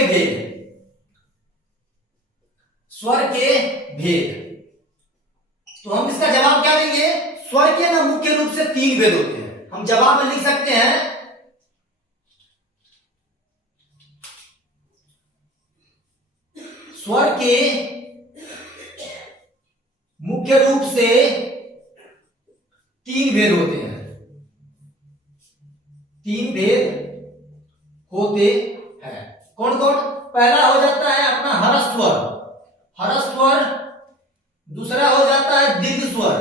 के भेद, स्वर के भेद। तो हम इसका जवाब क्या देंगे? स्वर के ना मुख्य रूप से 3 भेद होते हैं। हम जवाब में लिख सकते हैं स्वर के मुख्य रूप से 3 भेद होते हैं। 3 भेद होते हैं। कौन कौन? पहला हो जाता है अपना हरस स्वर, हरस स्वर। दूसरा हो जाता है दीर्घ स्वर,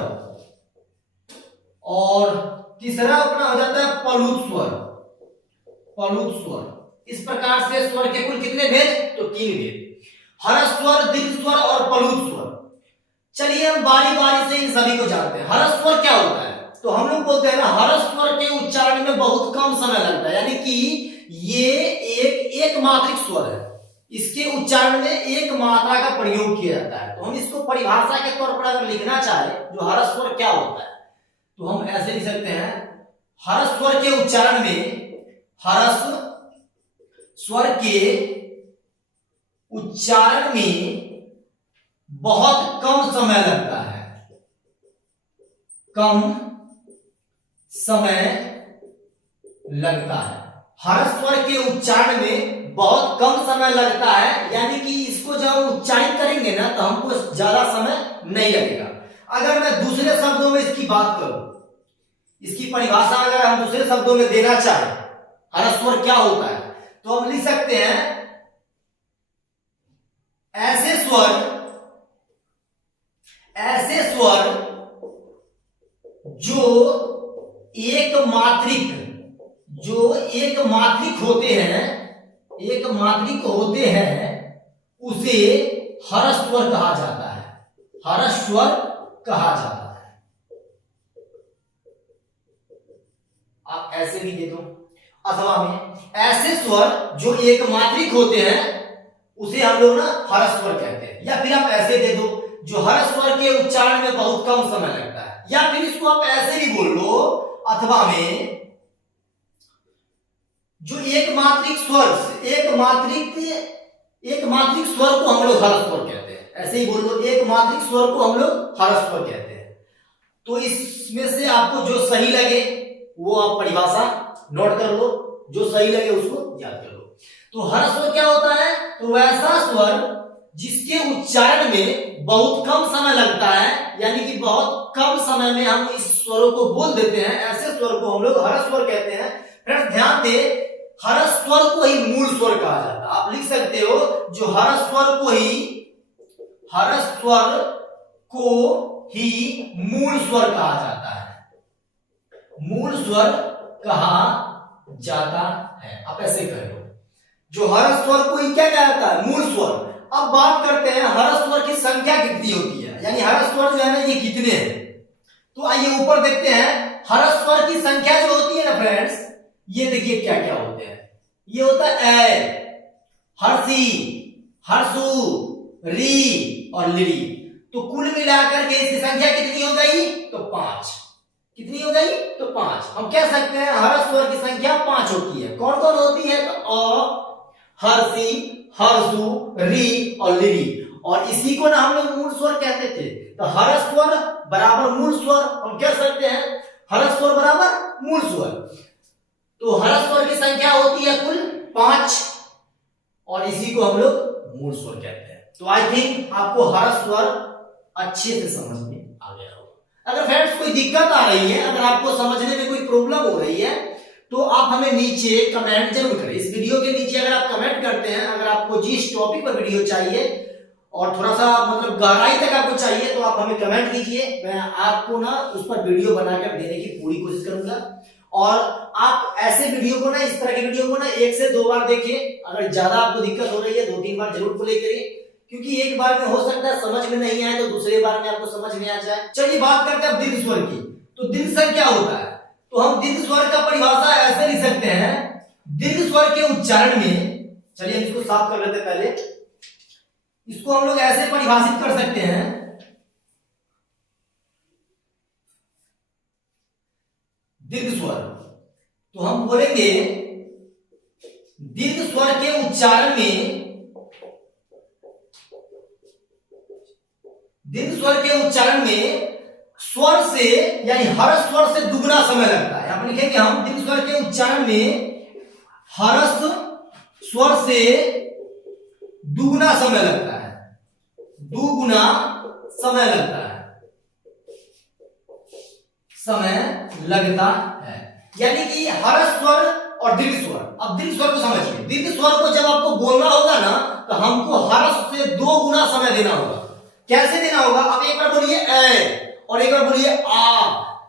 और तीसरा अपना हो जाता है पलुत स्वर, पलुत स्वर। इस प्रकार से स्वर के कुल कितने भेद? तो 3 भेद, हरस स्वर, दीर्घ स्वर और पलुत स्वर। चलिए हम बारी बारी से इन सभी को जानते हैं। हरस स्वर क्या होता है? तो हम लोग बोलते हैं ना, हरस स्वर के उच्चारण में बहुत कम समय लगता है, यानी कि ये एक मात्रिक स्वर है। इसके उच्चारण में एक मात्रा का प्रयोग किया जाता है। तो हम इसको परिभाषा के तौर पर अगर लिखना चाहे जो हरस स्वर क्या होता है, तो हम ऐसे लिख सकते हैं, हरस स्वर के उच्चारण में, हरस स्वर के उच्चारण में बहुत कम समय लगता है, कम समय लगता है। हरस स्वर के उच्चारण में बहुत कम समय लगता है, यानी कि इसको जब हम उच्चारित करेंगे ना तो हमको ज्यादा समय नहीं लगेगा। अगर मैं दूसरे शब्दों में इसकी बात करूं, इसकी परिभाषा अगर हम दूसरे शब्दों में देना चाहें हरस स्वर क्या होता है, तो हम लिख सकते हैं ऐसे स्वर जो एक मात्रिक होते हैं, उसे हरस स्वर कहा जाता है, हरस स्वर कहा जाता है। आप ऐसे भी दे दो, अथवा में ऐसे स्वर जो एक मात्रिक होते हैं उसे हम लोग ना हरस स्वर कहते हैं। या फिर आप ऐसे दे दो, जो हरस स्वर के उच्चारण में बहुत कम समय लगता है। या फिर इसको आप ऐसे भी बोल लो, अथवा में जो एक मात्रिक स्वर को हम लोग हरस स्वर कहते हैं। ऐसे ही बोल लो, एक मात्रिक स्वर को हम लोग हरस स्वर कहते हैं। तो इसमें से आपको जो सही लगे वो आप परिभाषा नोट कर लो, जो सही लगे उसको याद कर लो। तो हरस स्वर क्या होता है? तो वैसा स्वर जिसके उच्चारण में बहुत कम समय लगता है, यानी कि बहुत कम समय में हम इस स्वरों को बोल देते हैं, ऐसे स्वर को हम लोग हरस स्वर कहते हैं। फ्रेंड्स ध्यान दे, हरस स्वर को ही मूल स्वर कहा जाता है। आप लिख सकते हो, जो हरस स्वर को ही मूल स्वर कहा जाता है, मूल स्वर कहा जाता है। आप ऐसे कर लो, जो हरस स्वर को ही क्या कहा जाता है? मूल स्वर। अब बात करते हैं हरस स्वर की संख्या कितनी होती है, यानी हरस स्वर जो है ना ये कितने हैं। तो आइए ऊपर देखते हैं, हरस स्वर की संख्या जो होती है ना फ्रेंड्स, ये देखिए क्या क्या होते हैं। ये होता है ए, हर्षी, हर्षु, री और लिरी। तो कुल मिलाकर के इसकी संख्या कितनी हो गई? तो 5। कितनी हो गई? तो 5। हम कह सकते हैं हरस स्वर की संख्या 5 होती है। कौन कौन होती है? तो अ, हर्षी, हर्षु, री और लिरी। और इसी को ना हम लोग मूल स्वर कहते थे। तो हरस स्वर बराबर मूल स्वर, हम कह सकते हैं हरस स्वर बराबर मूल स्वर। तो हरस स्वर की संख्या होती है कुल 5, और इसी को हम लोग मूल स्वर कहते हैं। तो आई थिंक आपको हरस स्वर अच्छे से समझ में आ गया होगा। अगर फ्रेंड्स कोई दिक्कत आ रही है, अगर आपको समझने में कोई प्रॉब्लम हो रही है, तो आप हमें नीचे कमेंट जरूर करें। इस वीडियो के नीचे अगर आप कमेंट करते हैं, अगर आपको जिस टॉपिक पर वीडियो चाहिए और थोड़ा सा मतलब गहराई तक आपको चाहिए, तो आप हमें कमेंट कीजिए। मैं आपको ना उस पर वीडियो बनाकर देने की पूरी कोशिश करूंगा। और आप ऐसे वीडियो को ना, इस तरह के वीडियो को ना 1 से 2 बार देखिए। अगर ज्यादा आपको दिक्कत हो रही है 2-3 बार जरूर प्ले करिए, क्योंकि एक बार में हो सकता है समझ में नहीं आए तो दूसरे बार में आपको समझ में आ जाए। चलिए बात करते हैं अब दीर्घ स्वर की। तो दीर्घ स्वर क्या होता है? तो हम दीर्घ स्वर का परिभाषा ऐसे लिख सकते हैं, दीर्घ स्वर के उच्चारण में, चलिए हम इसको साफ कर लेते हैं पहले। इसको हम लोग ऐसे परिभाषित कर सकते हैं, दीर्घ स्वर। तो हम बोलेंगे दीर्घ स्वर के उच्चारण में स्वर से यानी हर्ष स्वर से दुगना समय लगता है। यहां पर लिखेंगे हम दीर्घ स्वर के उच्चारण में हर्ष स्वर से दुगना समय लगता है, दुगुना समय लगता है। यानी कि हर्ष स्वर और दीर्घ स्वर। अब दीर्घ स्वर को समझिए। दीर्घ स्वर को जब आपको बोलना होगा ना तो हमको हर्ष से 2 गुना समय देना होगा। कैसे देना होगा? अब एक बार बोलिए ए और एक बार बोलिए आ,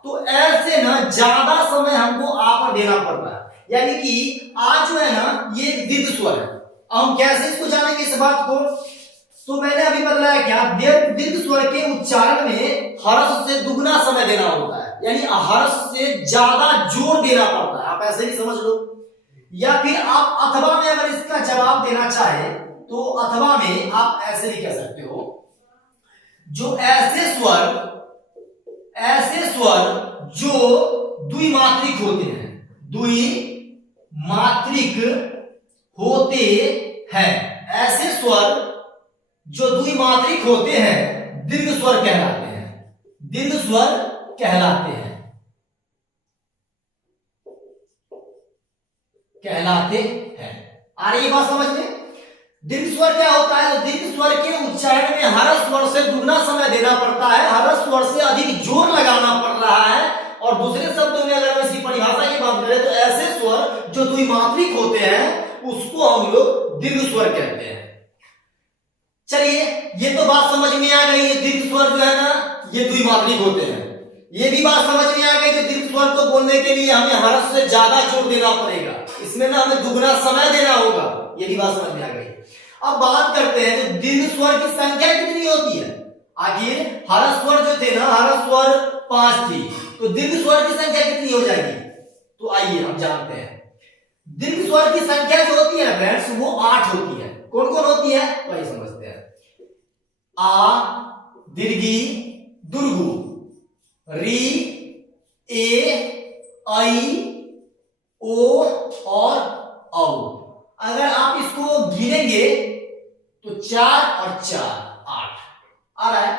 तो ऐसे ना ज्यादा समय हमको आ पर देना पड़ रहा है। यानी कि आ जो है ना ये दीर्घ स्वर है। अब हम कैसे इसको जानेंगे इस बात को? तो मैंने अभी बताया क्या, दीर्घ स्वर के उच्चारण में हर्ष से दुगना समय देना होता है, यानी हर्ष से ज्यादा जोर देना पड़ता है। आप ऐसे ही समझ लो। या फिर आप अथवा में अगर इसका जवाब देना चाहे तो अथवा में आप ऐसे भी कह सकते हो, जो ऐसे स्वर जो द्विमात्रिक होते हैं, ऐसे स्वर जो द्विमात्रिक होते हैं दीर्घ स्वर कहलाते हैं। आ रही है बात समझ में? दीर्घ स्वर क्या होता है? तो दीर्घ स्वर के उच्चारण में हर्ष स्वर से दुगना समय देना पड़ता है, हर्ष स्वर से अधिक जोर लगाना पड़ रहा है। और दूसरे शब्दों में अगर हम इसकी परिभाषा की बात करें तो ऐसे स्वर जो द्विमात्रिक होते हैं उसको हम लोग दीर्घ स्वर कहते हैं। चलिए ये तो बात समझ में आ गई है, दीर्घ स्वर जो है ना ये द्विमात्रिक होते हैं। ये भी बात समझ में आ गई कि दीर्घ स्वर को बोलने के लिए हमें हर्ष से ज्यादा जोर देना पड़ेगा, इसमें ना हमें दुगना समय देना होगा। ये भी बात समझ में आ गई। अब बात करते हैं तो दीर्घ स्वर की संख्या कितनी होती है? आखिर हर्ष स्वर जो थे ना, हर्ष स्वर 5 थी, तो दीर्घ स्वर की संख्या कितनी हो जाएगी? तो आइए हम जानते हैं। दीर्घ स्वर की संख्या जो होती है फ्रेंड्स वो 8 होती है। कौन कौन होती है वही समझते हैं। आ, दीर्घी, दुर्गु, री, ए, आई, ओ और औ। अगर आप इसको गिनेंगे तो 4 और 4 8 आ रहा है।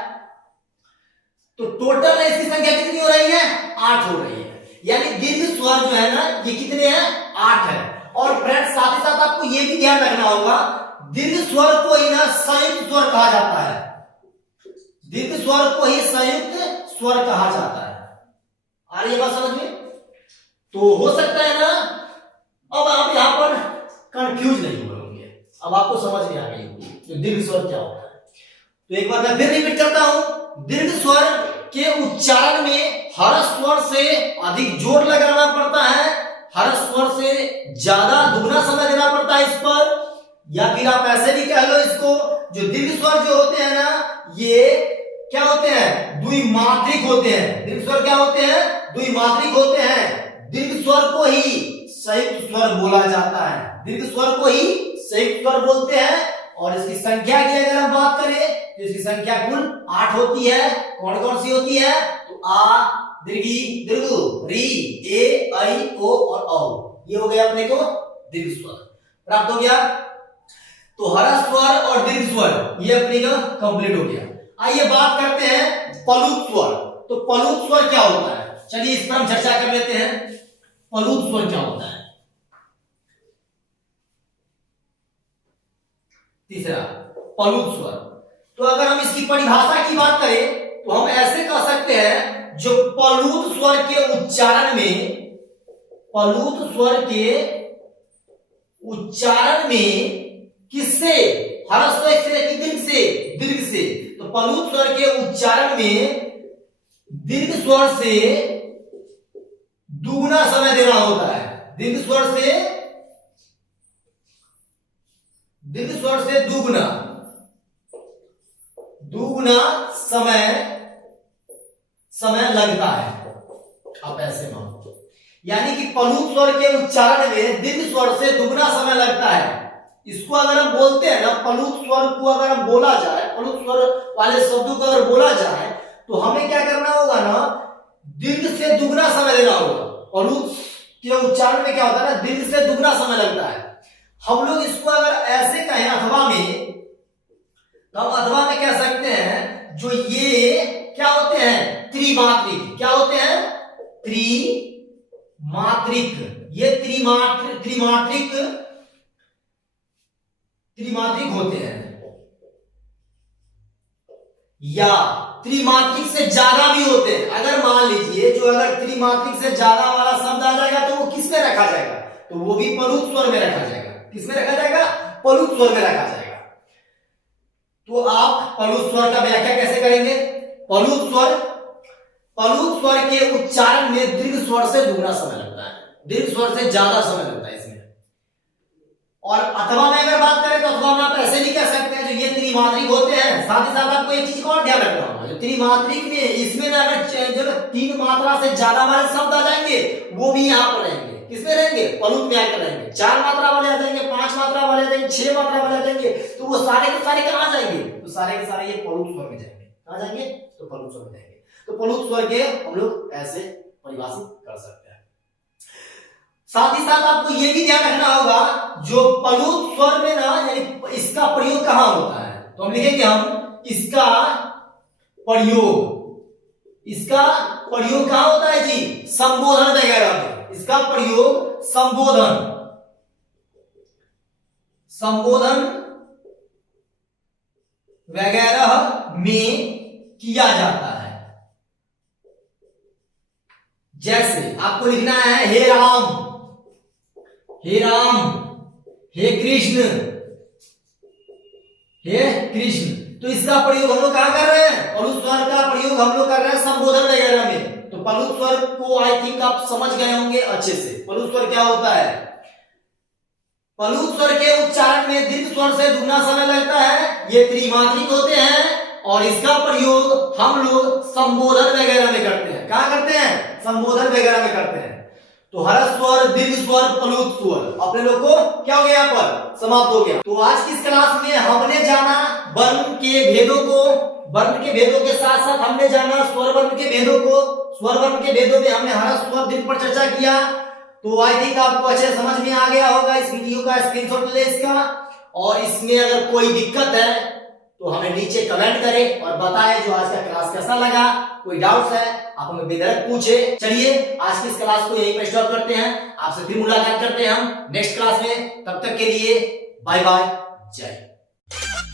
तो टोटल इसकी संख्या कितनी हो रही है? 8 हो रही है। यानी दीर्घ स्वर जो है ना ये कितने हैं? 8 है। और फ्रेंड्स साथ ही साथ आपको ये भी ध्यान रखना होगा, दीर्घ स्वर को ही ना संयुक्त स्वर कहा जाता है। दीर्घ स्वर को ही संयुक्त स्वर कहा जाता है। आ रही है बात समझ में? तो हो सकता है ना अब आप यहां पर कंफ्यूज नहीं हो होंगे, अब आपको समझ में आ गई होगी कि दीर्घ स्वर क्या होता है। तो एक बार मैं फिर रिपीट करता हूं। दीर्घ स्वर के उच्चारण में हर्ष स्वर से अधिक जोर लगाना पड़ता है, हर्ष स्वर से ज्यादा दुगना समय देना पड़ता है इस पर। या फिर आप ऐसे भी कह लो इसको, जो दीर्घ स्वर जो होते हैं ना ये क्या होते हैं? द्विमात्रिक होते हैं। दीर्घ स्वर क्या होते हैं? द्विमात्रिक होते हैं। दीर्घ स्वर को ही संयुक्त स्वर बोला जाता है, दीर्घ स्वर को ही संयुक्त स्वर बोलते हैं। और इसकी संख्या की अगर हम बात करें तो इसकी संख्या कुल 8 होती है। कौन कौन सी होती है? तो आ, दीर्घी, दीर्घु, री, ए, आई, ओ और औ। ये हो गया अपने को दीर्घ स्वर प्राप्त हो गया। तो हर्ष स्वर और दीर्घ स्वर ये अपने का कंप्लीट हो गया। आइए बात करते हैं पलुत स्वर। तो पलुत स्वर क्या होता है? चलिए इस पर हम चर्चा कर लेते हैं। पलुत स्वर क्या होता है? तीसरा पलुत स्वर। तो अगर हम इसकी परिभाषा की बात करें तो हम ऐसे कह सकते हैं, जो पलुत स्वर के उच्चारण में, पलुत स्वर के उच्चारण में किससे? हर्ष से कि दीर्घ से? दीर्घ से। तो पलुत स्वर के उच्चारण में दीर्घ स्वर से दुगना समय देना होता है। दीर्घ स्वर से दुगना समय लगता है। आप ऐसे मानो, यानी कि पलुत स्वर के उच्चारण में दीर्घ स्वर से दुगना समय लगता है। इसको अगर हम बोलते हैं ना, पलुत स्वर को अगर हम बोला जाए, पलुत स्वर वाले शब्दों को अगर बोला जाए तो हमें क्या करना होगा ना, दीर्घ से दुगना समय देना होगा। पलुत के उच्चारण में क्या होता है ना, दीर्घ से दुगना समय लगता है। हम लोग इसको अगर ऐसे कहें अथवा में, तो हम अथवा में कह सकते हैं जो ये क्या होते हैं, त्रिमात्रिक। क्या होते हैं, त्रिमात्रिक। ये त्रिमात्रिक होते हैं, या त्रिमात्रिक से ज्यादा भी होते हैं। अगर मान लीजिए जो अगर त्रिमात्रिक से ज्यादा वाला शब्द आ जाएगा तो वो किस में रखा जाएगा, तो वो भी पलुत स्वर में रखा जाएगा। किस में रखा जाएगा, पलुत स्वर में रखा जाएगा। तो आप पलुत स्वर का व्याख्या कैसे करेंगे, पलुत स्वर के उच्चारण में दीर्घ स्वर से दुगना समय लगता है, दीर्घ स्वर से ज्यादा समय लगता है इसमें। और अथवा में अगर बात करें तो अथवा में आप ऐसे भी कह सकते हैं जो ये त्रिमात्रिक होते हैं। साथ ही साथ आपको एक चीज और ध्यान रखना होगा, जो त्रिमात्रिक में इसमें अगर जो 3 मात्रा से ज्यादा वाले शब्द आ जाएंगे वो भी यहाँ पर रहेंगे। किसमें रहेंगे, पलुत में आकर रहेंगे। 4 मात्रा वाले आ जाएंगे, 5 मात्रा वाले आ जाएंगे, 6 मात्रा वाले आ जाएंगे, तो वो सारे के सारे कहां जाएंगे, तो सारे के सारे ये पलुत स्वर में जाएंगे। कहां जाएंगे, तो पलुत स्वर में जाएंगे। तो पलुत स्वर के हम लोग ऐसे परिभाषित कर सकते हैं। साथ ही साथ आपको ये भी ध्यान रखना होगा जो पलुत स्वर में ना, यानी इसका प्रयोग कहां होता है, तो हम लिखेंगे हम इसका प्रयोग कहां होता है जी, संबोधन वगैरह में। इसका प्रयोग संबोधन वगैरह में किया जाता है। जैसे आपको लिखना है हे राम, हे राम, हे कृष्ण, हे कृष्ण, तो इसका प्रयोग हम लोग कहां कर रहे हैं, पलुत स्वर का प्रयोग हम लोग कर रहे हैं संबोधन वगैरह में। तो पलुत स्वर को आई थिंक आप समझ गए होंगे अच्छे से। पलुत स्वर क्या होता है, पलुत स्वर के उच्चारण में दीर्घ स्वर से दुगना समय लगता है, ये त्रिमात्रिक होते हैं, और इसका प्रयोग हम लोग संबोधन वगैरह में करते हैं। कहां करते हैं, संबोधन वगैरह में करते हैं। तो ह्रस्व स्वर, दीर्घ स्वर, पलुत स्वर अपने लोग को क्या हो गया, यहाँ पर समाप्त हो गया। तो आज की इस क्लास में हमने जाना वर्ण के भेदों को, वर्ण के भेदों के साथ साथ हमने जाना स्वर वर्ण के भेदों को। स्वर वर्ण के भेदों में हमने ह्रस्व स्वर, दीर्घ पर चर्चा किया। तो आई थिंक आपको अच्छे समझ में आ गया होगा। इस वीडियो का स्क्रीनशॉट ले इसका, और इसमें अगर कोई दिक्कत है तो हमें नीचे कमेंट करें और बताएं जो आज का क्लास कैसा लगा। कोई डाउट्स है आप हमें बेधड़क पूछे। चलिए आज की इस क्लास को यहीं पे स्टॉप करते हैं, आपसे फिर मुलाकात करते हैं हम नेक्स्ट क्लास में। तब तक के लिए बाय बाय, जय हिंद।